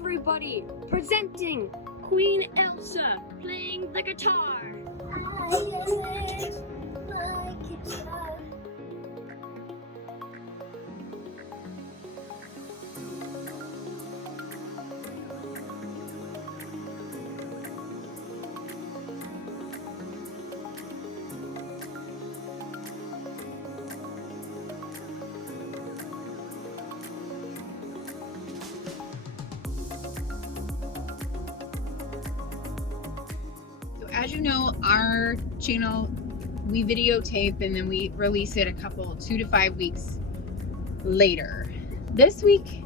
everybody, presenting Queen Elsa playing the guitar. I live my guitar. As you know, our channel, we videotape and then we release it 2 to 5 weeks later. This week,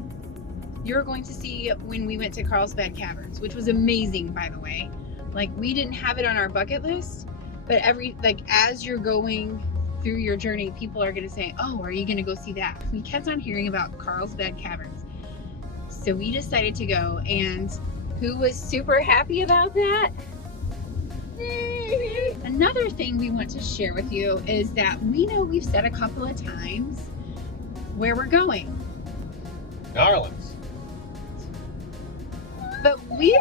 you're going to see when we went to Carlsbad Caverns, which was amazing, by the way. Like, we didn't have it on our bucket list, but as you're going through your journey, people are going to say, oh, are you going to go see that? We kept on hearing about Carlsbad Caverns. So we decided to go, and who was super happy about that? Another thing we want to share with you is that we know we've said a couple of times where we're going. Garlands. But we've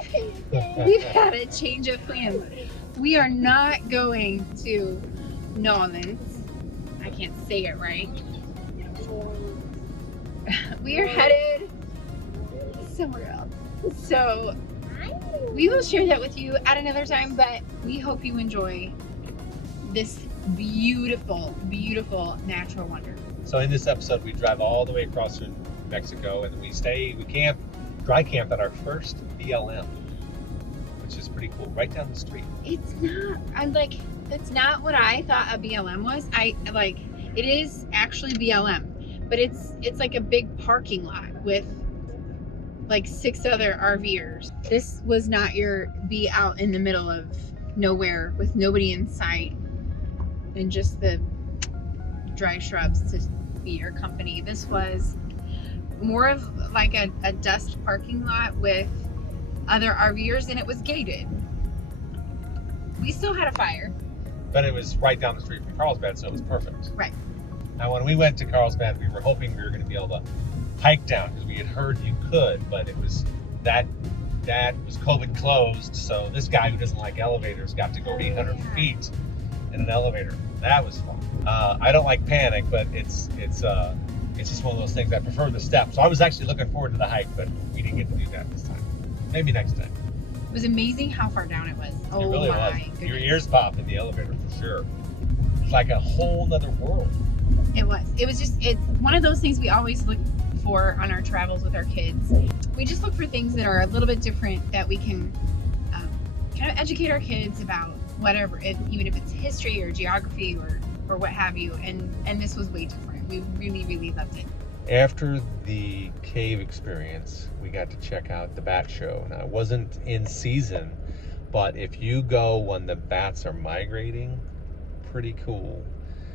had a change of plans. We are not going to Nolans. I can't say it right. We are headed somewhere else. So we will share that with you at another time, but we hope you enjoy this beautiful, beautiful natural wonder. So in this episode, we drive all the way across to Mexico, and we dry camp at our first BLM, which is pretty cool, right down the street. That's not what I thought a BLM was. It is actually BLM, but it's like a big parking lot with like 6 other RVers. This was not your be out in the middle of nowhere with nobody in sight and just the dry shrubs to be your company. This was more of like a dust parking lot with other RVers, and it was gated. We still had a fire. But it was right down the street from Carlsbad, so it was perfect. Right. Now, when we went to Carlsbad, we were hoping we were going to be able to hike down, because we had heard you could, but it was that was COVID closed, so this guy who doesn't like elevators got to go 800 feet in an elevator. That was fun. I don't like panic, but it's just one of those things. I prefer the steps. So I was actually looking forward to the hike, but we didn't get to do that this time. Maybe next time. It was amazing how far down it was. It really my was. goodness. Your ears pop in the elevator for sure. It's like a whole nother world. It's one of those things we always look for on our travels with our kids. We just look for things that are a little bit different, that we can kind of educate our kids about whatever, even if it's history or geography or what have you. And this was way different. We really, really loved it. After the cave experience, we got to check out the bat show. Now, it wasn't in season, but if you go when the bats are migrating, pretty cool.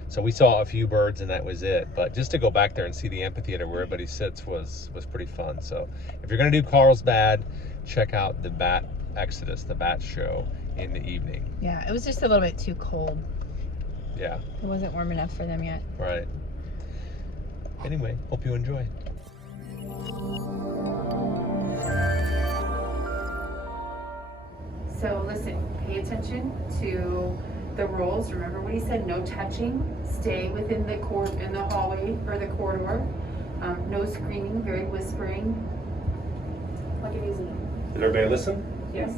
So we saw a few birds and that was it. But just to go back there and see the amphitheater where everybody sits was pretty fun. So if you're going to do Carlsbad, check out the Bat Exodus, the bat show in the evening. Yeah, it was just a little bit too cold. Yeah. It wasn't warm enough for them yet. Right. Anyway, hope you enjoy. So listen, pay attention to the rules. Remember what he said, no touching, stay within the in the hallway or the corridor, no screaming, very whispering. Like it easy. Did everybody listen? Yes.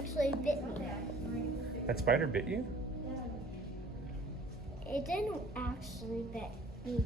actually bit me. That spider bit you? It didn't actually bit me.